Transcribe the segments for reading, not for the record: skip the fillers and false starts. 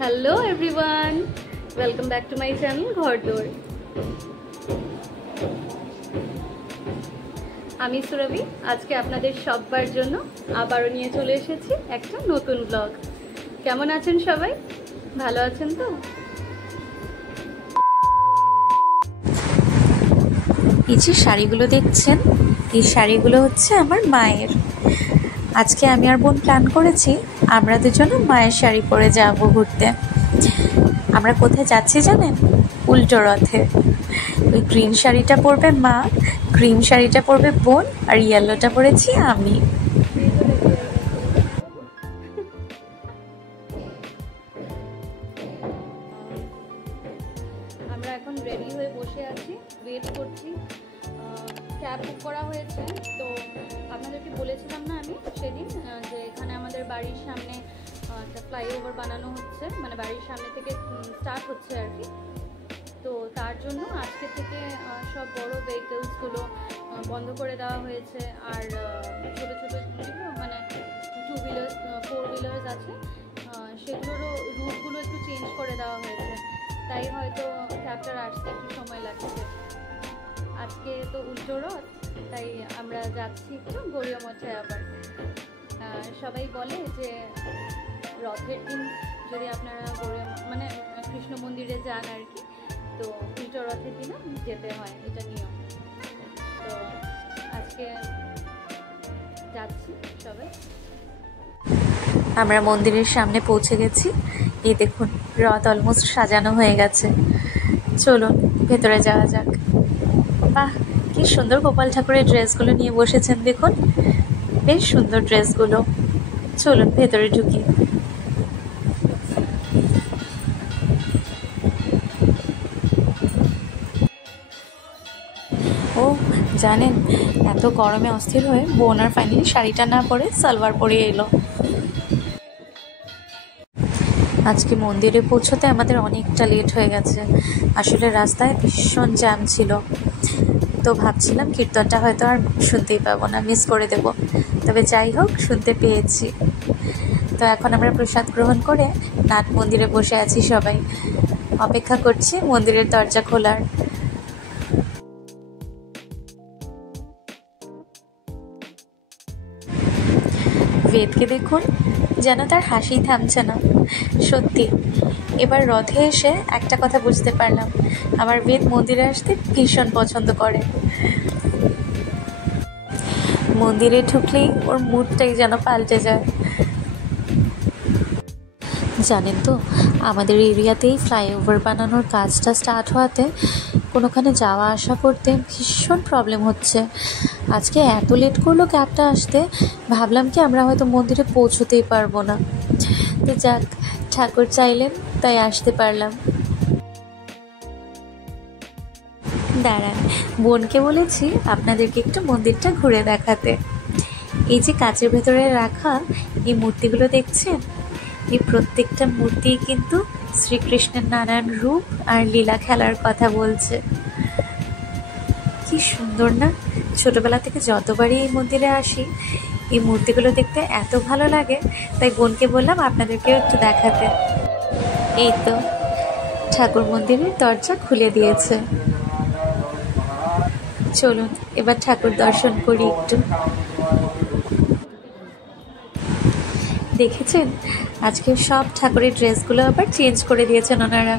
Hello everyone, welcome back to my channel ঘরদোর। আমি সুরভি। আজকে আপনাদের সবার জন্য আবারও নিয়ে চলে এসেছি একটা নতুন ব্লগ। কেমন আছেন সবাই? ভালো আছেন তো? এই যে শাড়িগুলো দেখছেন, এই শাড়িগুলো হচ্ছে আমার মায়ের। আজকে আমি আর বোন প্ল্যান করেছি আমরা দুজনে মায়ের শাড়ি পরে যাব ঘুরতে। আমরা কোথায় যাচ্ছি জানেন? উল্টো রথে। ওই গ্রিন শাড়িটা পরবে মা, ক্রিম শাড়িটা পরবে বোন, আর ইয়েলোটা পরেছি আমি। আমরা এখন রেডি হয়ে বসে আছি, ওয়েট করছি। ক্যাব বুক করা হয়েছে। তো আপনাদেরকে বলেছিলাম না আমি সেদিন যে এখানে আমাদের বাড়ির সামনে একটা ফ্লাইওভার বানানো হচ্ছে, মানে বাড়ির সামনে থেকে স্টার্ট হচ্ছে আর কি। তো তার জন্য আজকে থেকে সব বড় ভেহিকলসগুলো বন্ধ করে দেওয়া হয়েছে। আর ছোটো ছোটো যেগুলো মানে 2 হুইলার্স 4 হুইলার্স আছে সেগুলোরও রুটগুলো একটু চেঞ্জ করে দেওয়া হয়েছে। তাই হয়তো ক্যাবটার আসতে একটু সময় লাগছে। আজকে তো উল্টো রথ, তাই আমরা যাচ্ছি একটু গড়িয়া মঠায়। আবার সবাই বলে যে রথের দিন যদি আপনারা গড়িয়া মানে কৃষ্ণ মন্দিরে যান আর কি, তো উল্টো রথের দিনও যেতে হয়, এটা নিয়ম। তো আজকে যাচ্ছি সবাই। আমরা মন্দিরের সামনে পৌঁছে গেছি। এই দেখুন, রথ অলমোস্ট সাজানো হয়ে গেছে। চলুন ভেতরে যাওয়া যাক। বাহ, কি সুন্দর গোপাল ঠাকুরের ড্রেসগুলো নিয়ে বসেছেন দেখুন, বেশ সুন্দর ড্রেসগুলো। চলুন ভেতরে ঢুকি। ও জানেন, এত গরমে অস্থির হয়ে বোন আর ফাইনালি শাড়িটা না পরে সালোয়ার পরে এলো। আজকে মন্দিরে পৌঁছতে আমাদের অনেকটা লেট হয়ে গেছে। আসলে রাস্তায় ভীষণ জ্যাম ছিল। তো ভাবছিলাম কীর্তনটা হয়তো আর শুনতেই পাবো না, মিস করে দেব। তবে যাই হোক, শুনতে পেয়েছি। তো এখন আমরা প্রসাদ গ্রহণ করে নাট মন্দিরে বসে আছি সবাই, অপেক্ষা করছি মন্দিরের দরজা খোলার। বেদকে দেখুন, যেন তার হাসি থামছে না। সত্যি, এবার রথে এসে একটা কথা বুঝতে পারলাম, আমার বেদ মন্দিরে আসতে ভীষণ পছন্দ করে। মন্দিরে ঢুকলেই ওর মুডটাই যেন পাল্টে যায়। জানেন তো, আমাদের এরিয়াতেই ফ্লাইওভার বানানোর কাজটা স্টার্ট হওয়াতে কোনোখানে যাওয়া আসা করতে ভীষণ প্রবলেম হচ্ছে। আজকে এত লেট করলো ক্যাবটা আসতে, ভাবলাম কি আমরা হয়তো মন্দিরে পৌঁছতেই পারবো না। তো যাক, ঠাকুর চাইলেন তাই আসতে পারলাম। দাঁড়ান, বোনকে বলেছি আপনাদেরকে একটু মন্দিরটা ঘুরে দেখাতে। এই যে কাচের ভেতরে রাখা এই মূর্তিগুলো দেখছেন, এই প্রত্যেকটা মূর্তি কিন্তু শ্রীকৃষ্ণের নানান রূপ আর লীলা খেলার কথা বলছে। কি সুন্দর না? ছোটবেলা থেকে যতবারই এই মন্দিরে আসি, এই মূর্তিগুলো দেখতে এত ভালো লাগে, তাই বোনকে বললাম আপনাদেরকেও একটু দেখাতে। এই তো ঠাকুর মন্দিরের দরজা খুলে দিয়েছে। চলুন এবার ঠাকুর দর্শন করি একটু। দেখেছেন, আজকে সব ঠাকুরের ড্রেসগুলো আবার চেঞ্জ করে দিয়েছেন ওনারা।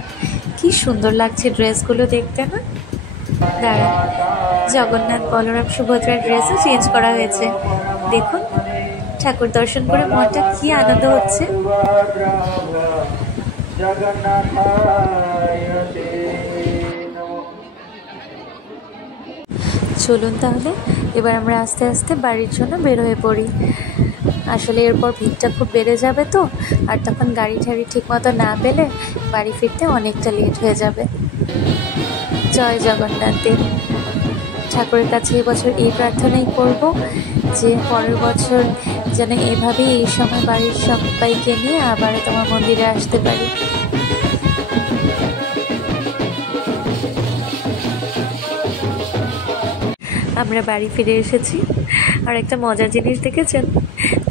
কি সুন্দর লাগছে ড্রেসগুলো দেখতে না? দাঁড়ান, জগন্নাথ, বলরাম, সুভদ্রার ড্রেসও চেঞ্জ করা হয়েছে। দেখুন, ঠাকুর দর্শন করে মনটা কি আনন্দ হচ্ছে। চলুন তাহলে এবার আমরা আস্তে আস্তে বাড়ির জন্য বের হয়ে পড়ি। আসলে এরপর ভিড়টা খুব বেড়ে যাবে তো, আর তখন গাড়ি ঠাড়ি ঠিক মতো না পেলে বাড়ি ফিরতে অনেকটা লেট হয়ে যাবে। জয় জগন্নাথ দেব। ঠাকুরের কাছে এবছর এই প্রার্থনাই করব যে পরের বছর যেন এভাবেই এই সময় বাড়ির সবাইকে নিয়ে আবার তোমার মন্দিরে আসতে পারি। আমরা বাড়ি ফিরে এসেছি। আর একটা মজার জিনিস দেখেছেন,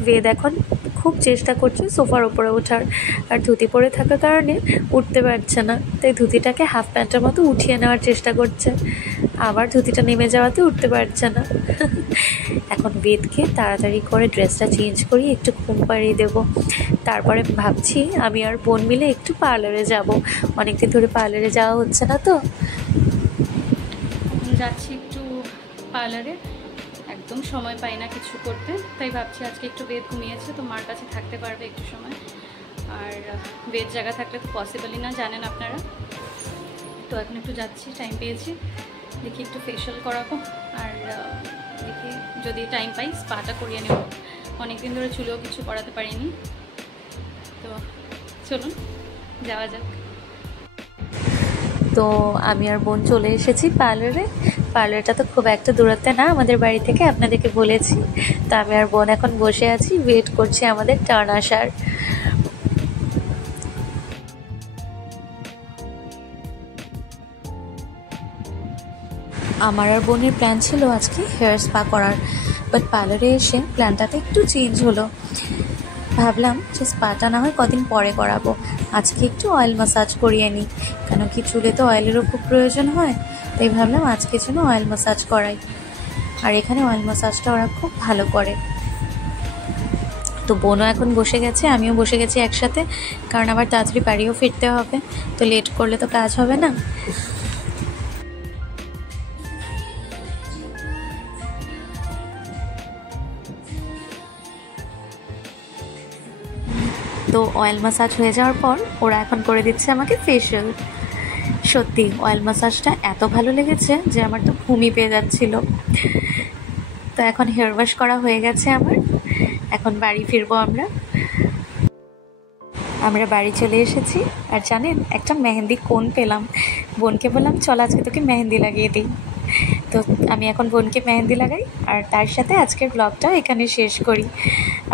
বেদ এখন খুব চেষ্টা করছে সোফার উপরে ওঠার, আর ধুতি পরে থাকার কারণে উঠতে পারছে না, তাই ধুতিটাকে হাফ প্যান্টের মতো উঠিয়ে নেওয়ার চেষ্টা করছে, আবার ধুতিটা নেমে যাওয়াতে উঠতে পারছে না। এখন বেদকে তাড়াতাড়ি করে ড্রেসটা চেঞ্জ করি, একটু ঘুম পাড়িয়ে দেবো। তারপরে ভাবছি আমি আর বোন মিলে একটু পার্লারে যাব, অনেকদিন ধরে পার্লারে যাওয়া হচ্ছে না তো। যাচ্ছি একটু পার্লারে, একদম সময় পাই না কিছু করতে, তাই ভাবছি আজকে একটু বেদ ঘুমিয়েছে তো মার কাছে থাকতে পারবে একটু সময়, আর বেদ জায়গা থাকলে তো পসিবলই না, জানেন আপনারা। তো এখন একটু যাচ্ছি, টাইম পেয়েছি, দেখি একটু ফেশিয়াল করাবো, আর দেখি যদি টাইম পাই স্পাটা করিয়ে নেব, অনেকদিন ধরে চুলেও কিছু করাতে পারিনি। তো চলুন যাওয়া যাক। তো আমি আর বোন চলে এসেছি পার্লারে। পার্লারটা তো খুব একটা দূরত্বে না আমাদের বাড়ি থেকে, আপনাদেরকে বলেছি। তো আমি আর বোন এখন বসে আছি, ওয়েট করছি আমাদের টার্ন আসার। আমার আর বোনের প্ল্যান ছিল আজকে হেয়ার স্পা করার, বাট পার্লারে এসে প্ল্যানটাতে একটু চেঞ্জ হলো। ভাবলাম যে স্পাটা না হয় কদিন পরে করাবো, আজকে একটু অয়েল ম্যাসাজ করিয়ে নিই, কেন কি চুলে তো অয়েলেরও খুব প্রয়োজন হয়, তাই ভাবলাম আজকে যেন অয়েল ম্যাসাজ করাই। আর এখানে অয়েল ম্যাসাজটা ওরা খুব ভালো করে। তো বোনও এখন বসে গেছে, আমিও বসে গেছি একসাথে, কারণ আবার তাড়াতাড়ি বাড়িও ফিরতে হবে, তো লেট করলে তো কাজ হবে না। তো অয়েল ম্যাসাজ হয়ে যাওয়ার পর ওরা এখন করে দিচ্ছে আমাকে ফেশিয়াল। সত্যি অয়েল ম্যাসাজটা এত ভালো লেগেছে যে আমার তো ঘুমই পেয়ে যাচ্ছিল। তো এখন হেয়ার ওয়াশ করা হয়ে গেছে আমার, এখন বাড়ি ফিরবো আমরা বাড়ি চলে এসেছি। আর জানেন একটা মেহেন্দি কোন পেলাম, বোনকে বললাম চল আজকে তোকে মেহেন্দি লাগিয়ে দিই। তো আমি এখন বোনকে মেহেন্দি লাগাই, আর তার সাথে আজকের ব্লগটা এখানে শেষ করি।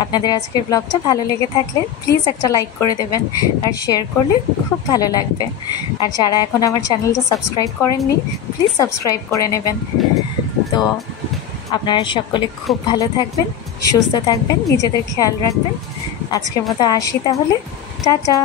আপনাদের আজকের ব্লগটা ভালো লেগে থাকলে প্লিজ একটা লাইক করে দেবেন, আর শেয়ার করলে খুব ভালো লাগবে। আর যারা এখন আমার চ্যানেলটা সাবস্ক্রাইব করেননি প্লিজ সাবস্ক্রাইব করে নেবেন। তো আপনারা সকলে খুব ভালো থাকবেন, সুস্থ থাকবেন, নিজেদের খেয়াল রাখবেন। আজকের মতো আসি তাহলে, টাটা।